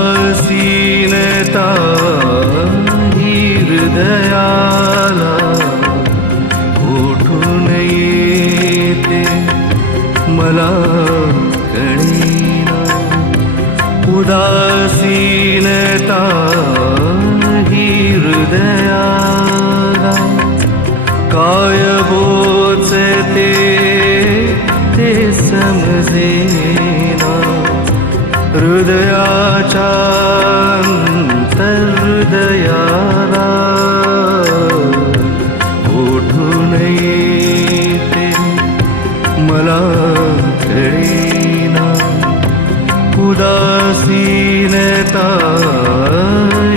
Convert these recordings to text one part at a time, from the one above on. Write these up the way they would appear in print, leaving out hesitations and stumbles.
उदासीनता ही हृदयाला कुठून येते मला कळेना. उदासीनता ही हृदयाला काय बोचते ते समजेना. हृदयाच्या अंतर्हृदयाला कुठून येते मला कळेना. उदासीनता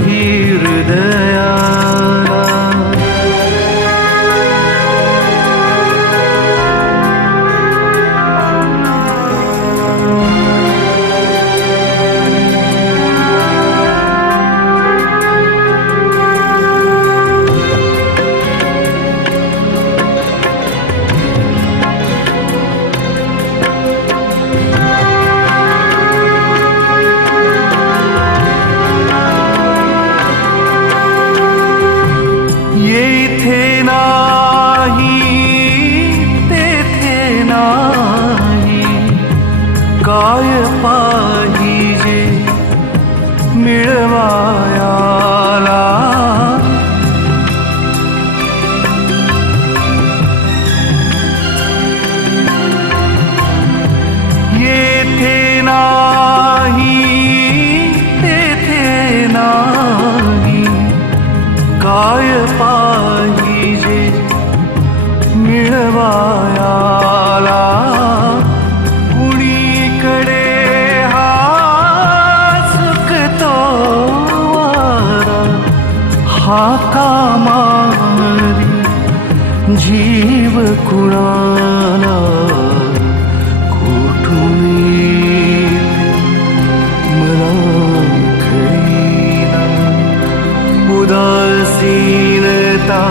ही हृदयाला येथे नाही तेथे नाही काय पाहिजे मिळवायाला. येथे नाही तेथे नाही काय पाहिजे मिळवायाला. कुणीकडे हा सुकतो वारा हा कामारी जीव कुणाला कुठून येते मला कळेना. उदासीनता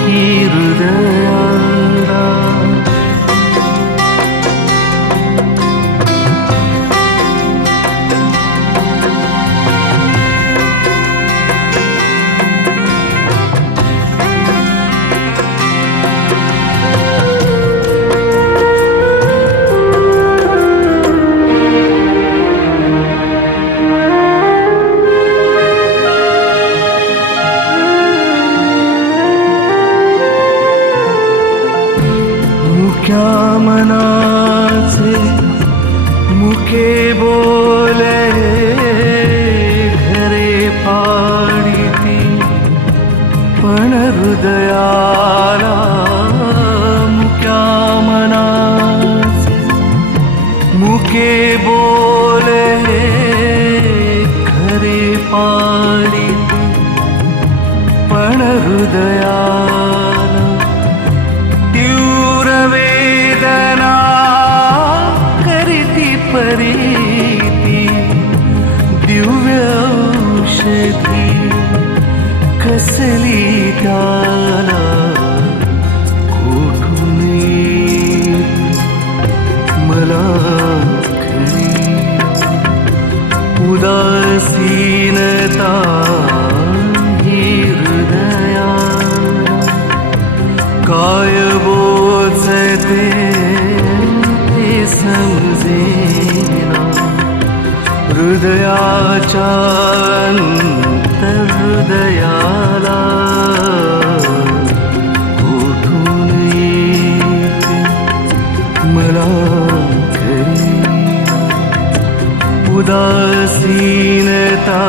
ही हृदयाला मुक्या मनाचे मुके बोले घरे पाडिती पण हृदयाला. मुक्या मनाचे मुके बोले घरे पाडिती पण हृदयाला. तीव्र वेदना करीती परीती दिव्य औषधी कसली त्याला कुठून येते मला कळेना. उदासीनता ही हृदयाला काय बोचते ते समजेना. हृदयाच्या अंतर्हृदयाला कुठून येते मला कळेना. उदासीनता